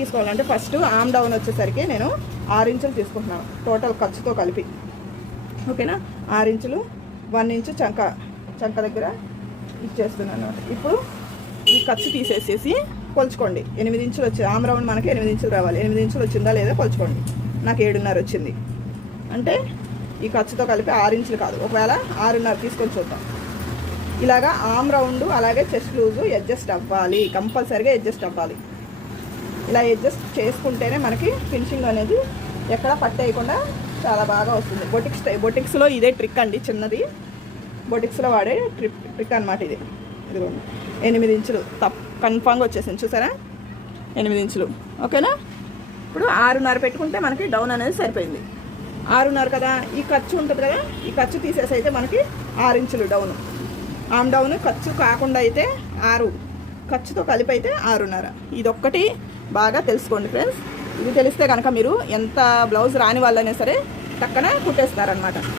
తీసుకోవాలంటే ఫస్ట్ ఆమ్ డౌన్ వచ్చేసరికి నేను 6 ఇంచులు తీసుకుంటున్నాను టోటల్ ఖర్చుతో కలిపి. ఓకేనా, 6 ఇంచులు, 1 ఇంచు చంక దగ్గర ఇచ్చేస్తున్నాను. ఇప్పుడు ఈ ఖర్చు తీసేసేసి కొలుచుకోండి. 8 ఇంచులు వచ్చి ఆమ్ రౌండ్ మనకి 8 ఇంచులు రావాలి. 8 ఇంచులు వచ్చిందా లేదా కొలుచుకోండి. నాకు 7.5 వచ్చింది. అంటే ఈ ఖర్చుతో కలిపి 6 ఇంచులు కాదు, ఒకవేళ 6.5 తీసుకొని చూద్దాం. ఇలాగా ఆమ్ రౌండ్ అలాగే చెస్ట్ లూజు అడ్జస్ట్ అవ్వాలి, కంపల్సరీగా అడ్జస్ట్ అవ్వాలి. ఇలా అడ్జస్ట్ చేసుకుంటేనే మనకి ఫినిషింగ్ అనేది ఎక్కడ పట్టేయకుండా చాలా బాగా వస్తుంది. బొటిక్స్లో ఇదే ట్రిక్ అండి, చిన్నది బొటిక్స్లో వాడే ట్రిక్ అనమాట ఇది. ఇదిగోండి 8 ఇంచులు కన్ఫామ్గా వచ్చేసింది చూసారా, 8 ఇంచులు. ఓకేనా, ఇప్పుడు 6.5 పెట్టుకుంటే మనకి డౌన్ అనేది సరిపోయింది. 6.5 కదా, ఈ ఖర్చు ఉంటుంది కదా, ఈ ఖర్చు తీసేసి అయితే మనకి 6 ఇంచులు డౌన్. ఆమ్ డౌన్ ఖర్చు కాకుండా అయితే 6, ఖర్చుతో కలిపి అయితే 6.5. ఇదొక్కటి బాగా తెలుసుకోండి ఫ్రెండ్స్. ఇది తెలిస్తే కనుక మీరు ఎంత బ్లౌజ్ రాని వాళ్ళైనా సరే టక్కన కుట్టేస్తారనమాట.